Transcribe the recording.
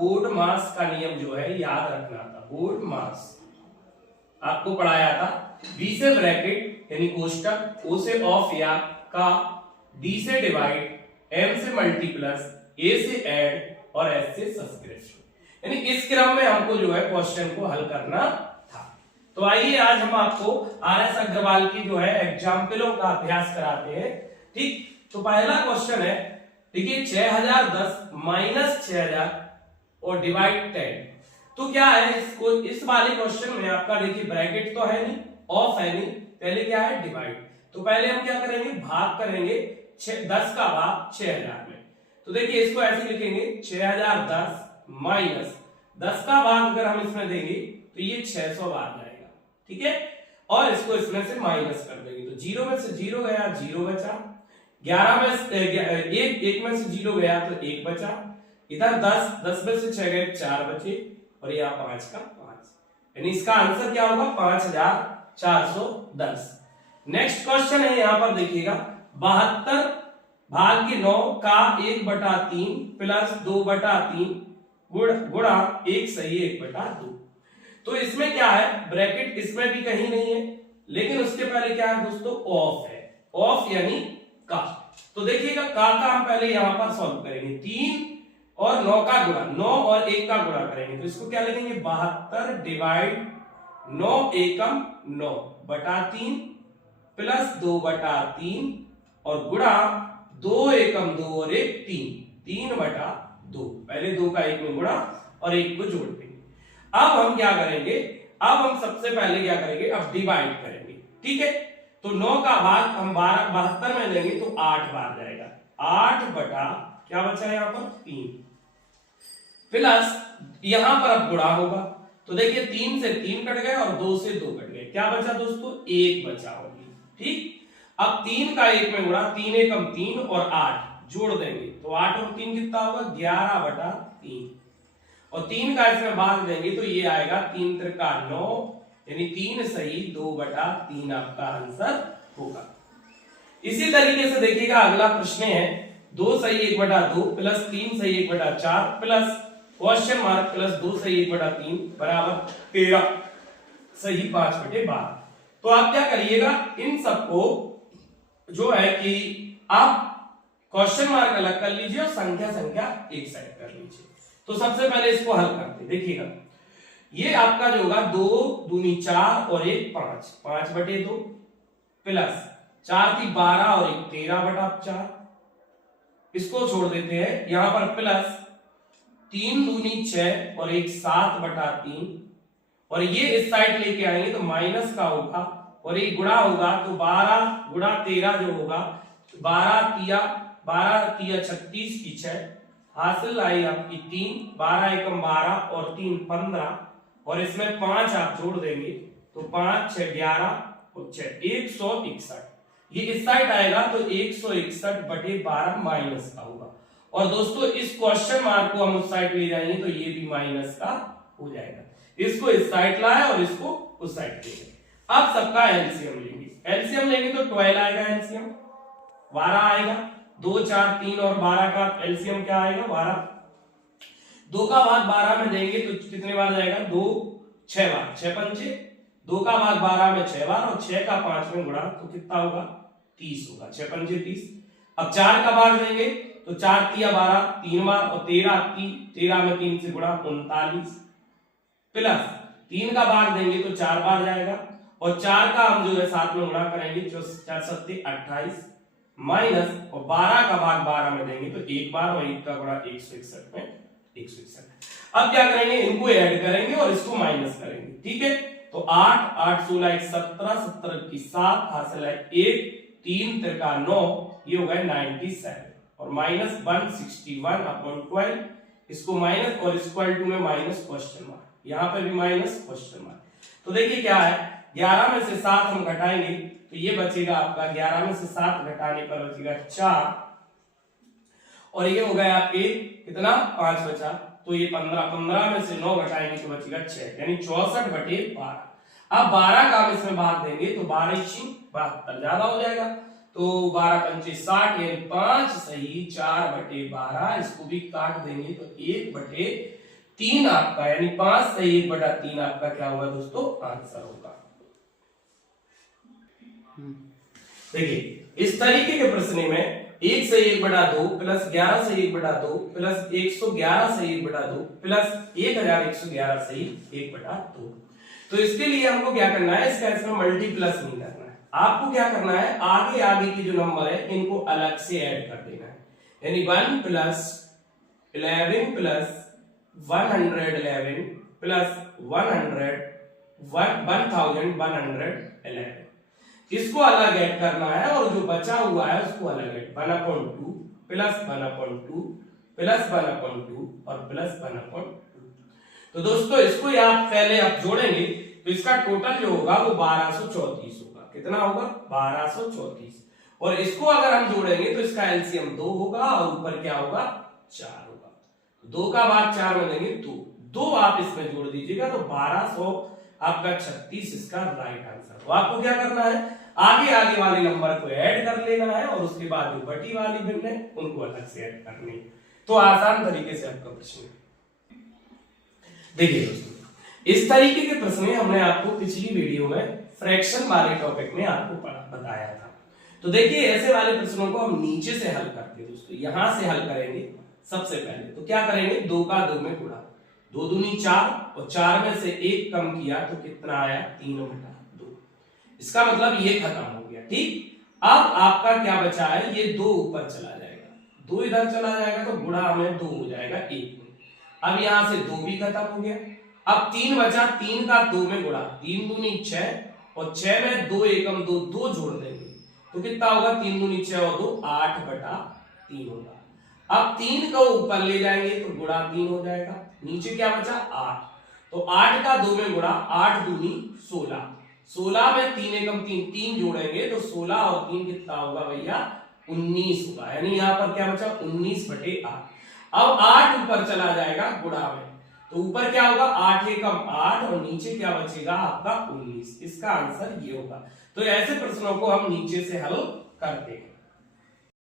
Board मास का नियम जो है याद रखना था। बोर्ड मास आपको पढ़ाया था। बी से ब्रैकेट यानी कोष्टक, ओ से ऑफ या का, डी से डिवाइड, एम से मल्टीप्लस, ए से ऐड और एस से सब्सक्रिप्शन। यानी इस क्रम में हमको जो है क्वेश्चन को हल करना था। तो आइए आज हम आपको आर एस अग्रवाल की जो है एग्जाम्पलों का अभ्यास कराते हैं। ठीक, तो पहला क्वेश्चन है, देखिए 6010 माइनस 6000 और डिवाइड 10। तो क्या है इसको, इस वाले क्वेश्चन में आपका देखिए ब्रैकेट तो है नहीं, ऑफ है नहीं, पहले क्या है डिवाइड। तो पहले हम क्या करेंगे, भाग करेंगे 10 का भाग 6000 में। तो देखिए इसको ऐसे लिखेंगे 6010 माइनस 10 का भाग अगर हम इसमें देंगे तो ये 600 बार जाएगा। ठीक है, और इसको इसमें से माइनस कर देंगे तो 0 में से 0 गया, 0 बचा। 11 में से एक में से 0 गया तो 1 बचा। इधर 10 में से 6 गए 4 बचे और यहाँ 5 का 5, यानी इसका आंसर क्या होगा 5410। नेक्स्ट क्वेश्चन है, यहां पर देखिएगा 72 भाग के 9 का 1/3 प्लस 2/3 गुणा 1 सही 1/2। तो इसमें क्या है, ब्रैकेट इसमें भी कहीं नहीं है, लेकिन उसके पहले क्या है दोस्तों, ऑफ है। ऑफ यानी का। तो देखिएगा का हम पहले यहां पर सॉल्व करेंगे। 3 और 9 का गुणा, 9 और 1 का गुणा करेंगे तो इसको क्या लिखेंगे, 72 डिवाइड 9 एकम 9 बटा 3 प्लस 2/3 और गुणा 2 एकम 2 और 1 3, 3/2। पहले 2 का 1 में गुणा और 1 को जोड़ देंगे। अब हम क्या करेंगे, अब हम सबसे पहले क्या करेंगे, अब डिवाइड करेंगे। ठीक है, तो 9 का भाग हम 72 में लेंगे तो 8 बार जाएगा। 8 बटा क्या बचा यहाँ पर 3 प्लस यहां पर अब गुणा होगा तो देखिए 3 से 3 कट गए और 2 से 2 कट गए, क्या बचा दोस्तों 1 बचा होगी। ठीक, अब 3 का 1 में गुणा, 3 एकम 3 और 8 जोड़ देंगे तो 8 और 3 कितना होगा 11/3 और 3 का इसमें भाग देंगे तो ये आएगा 3 त्रिका 9 यानी 3 सही 2/3 आपका आंसर होगा। इसी तरीके से देखिएगा अगला प्रश्न है 2 सही 1/2 प्लस 3 सही 1/4 प्लस क्वेश्चन मार्क प्लस 2 सही 1/3 बराबर 13 सही 5/12। तो आप क्या करिएगा, इन सबको जो है कि आप क्वेश्चन मार्क अलग कर लीजिए और संख्या एक साइड कर लीजिए। तो सबसे पहले इसको हल करते देखिएगा, ये आपका जो होगा 2 दूनी 4 और 1 5, 5/2 प्लस 4 की 12 और 1 13/4। इसको छोड़ देते हैं, यहां पर प्लस 3 दूनी 6 और 1 7/3 और ये इस साइड लेके आएंगे तो माइनस का होगा और एक गुणा होगा तो 12 गुणा 13 जो होगा 12 तिया 36 की 6 हासिल आई आपकी 3, 12 एकम 12 और 3 15 और इसमें 5 आप जोड़ देंगे तो 5 6 11 और 6 161। ये इस साइड आएगा तो 161/12 माइनस का होगा। और दोस्तों इस क्वेश्चन मार्क को हम उस साइड ले जाएंगे तो ये भी माइनस का हो जाएगा। इसको इस साइड लाए और इसको उस साइड ले गए। अब सबका एलसीएम लेंगे, एलसीएम लेंगे तो 12 आएगा, एलसीएम 12 आएगा। 2 4 3 और 12 का एलसीएम क्या आएगा 12। 2 का भाग 12 में देंगे तो कितने बार जाएगा 2 6 बार, 6 पंचे 2 का भाग 12 में 6 बार और 6 का 5 में गुणा तो कितना होगा 30 होगा, 6 पंचे 30। अब 4 का भाग देंगे तो 4 तिया 12 3 बार और 13 में 3 से गुणा 39 प्लस 3 का भाग देंगे तो 4 बार जाएगा और 4 का हम जो है 7 में गुणा करेंगे तो 4 7 28 माइनस और 12 का भाग 12 में देंगे तो 1 बार और 1 का गुणा 161 में 161। अब क्या करेंगे, इनको ऐड करेंगे और इसको माइनस करेंगे। ठीक है, तो 8 8 16 17 17 की 7 हासिल है 1 3 त्रिका 9 ये हो गया 97 और माइनस 161/12 इसको माइनस और इक्वल टू में माइनस क्वेश्चन मार्क, यहां पे भी माइनस क्वेश्चन मार्क। तो देखिए क्या है 11 में से 7 हम घटाएंगे तो ये बचेगा आपका 11 में से 7 घटाने पर बचेगा 4 और ये हो गया आपके कितना 5 बचा तो ये 15 में से 9 घटाएंगे तो बचेगा 6 यानी 64/12। अब 12 का हम इसमें भाग देंगे तो 12 72 ज्यादा हो जाएगा तो 12 पंचे 60 यानी 5 सही 4/12। इसको भी काट देंगे तो 1/12 3 आपका यानी 5 सही 1/3 आपका क्या होगा दोस्तों आंसर होगा। देखिए इस तरीके के प्रश्न में 1 सही 1/2 प्लस 11 सही 1/2 प्लस 111 सही 1/2 प्लस 1111 सही 1/2। तो इसके लिए हमको क्या करना है, इसका इसमें मल्टीप्लस नहीं करना है। आपको क्या करना है, आगे आगे की जो नंबर है इनको अलग से ऐड कर देना है, यानी 1 प्लस 11 प्लस 111 प्लस 1111 इसको अलग ऐड करना है और जो बचा हुआ है उसको अलग ऐड 1/2 प्लस 1/2 प्लस 1/2 और प्लस 1/2। तो दोस्तों इसको आप पहले आप जोड़ेंगे तो इसका टोटल जो होगा वो 1234 होगा। कितना होगा 1234। और इसको अगर हम जोड़ेंगे तो इसका एलसीएम 2 होगा और ऊपर क्या होगा 4 होगा। 2 का भाग 4 में देंगे 2 आप इसमें जोड़ दीजिएगा तो 1200 आपका 36 इसका राइट आंसर। तो आपको क्या करना है, आगे आगे वाले नंबर को ऐड कर लेना है और उसके बाद जो बटी वाली भिन्न है उनको अलग से ऐड करनी है। तो आसान तरीके से आपका प्रश्न है। देखिए दोस्तों इस तरीके के प्रश्न हमने आपको पिछली वीडियो में फ्रैक्शन वाले टॉपिक में आपको बताया था। तो देखिए ऐसे वाले प्रश्नों को हम नीचे से हल करते हैं दोस्तों, यहां से हल करेंगे। सबसे पहले तो क्या करेंगे, 2 का 2 में गुणा, 2 दूनी 4 और 4 में से 1 कम किया तो कितना आया 3/2। इसका मतलब ये खत्म हो गया। ठीक, अब आपका क्या बचा है, ये 2 ऊपर चला जाएगा, 2 इधर चला जाएगा तो गुणा में 2 हो जाएगा 1 में। अब यहां से 2 भी खत्म हो गया। अब 3 बचा, 3 का 2 में गुणा, 3 दूनी 6 और 6 में 2 एकम 2 2 जोड़ देंगे तो कितना होगा, 3 दूनी 6 और 2 8/3 होगा। अब 3 को ऊपर ले जाएंगे तो गुणा 3 हो जाएगा, नीचे क्या बचा 8, तो 8 का 2 में गुणा, 8 दूनी 16, 16 में 3 एकम 3 3 जोड़ेंगे तो 16 और 3 कितना होगा भैया 19 होगा, यानी यहाँ पर क्या बचा 19/8। अब 8 ऊपर चला जाएगा गुणा में तो ऊपर क्या होगा 8 एकम 8 और नीचे क्या बचेगा आपका 19। इसका आंसर ये होगा। तो ऐसे प्रश्नों को हम नीचे से हल करते हैं।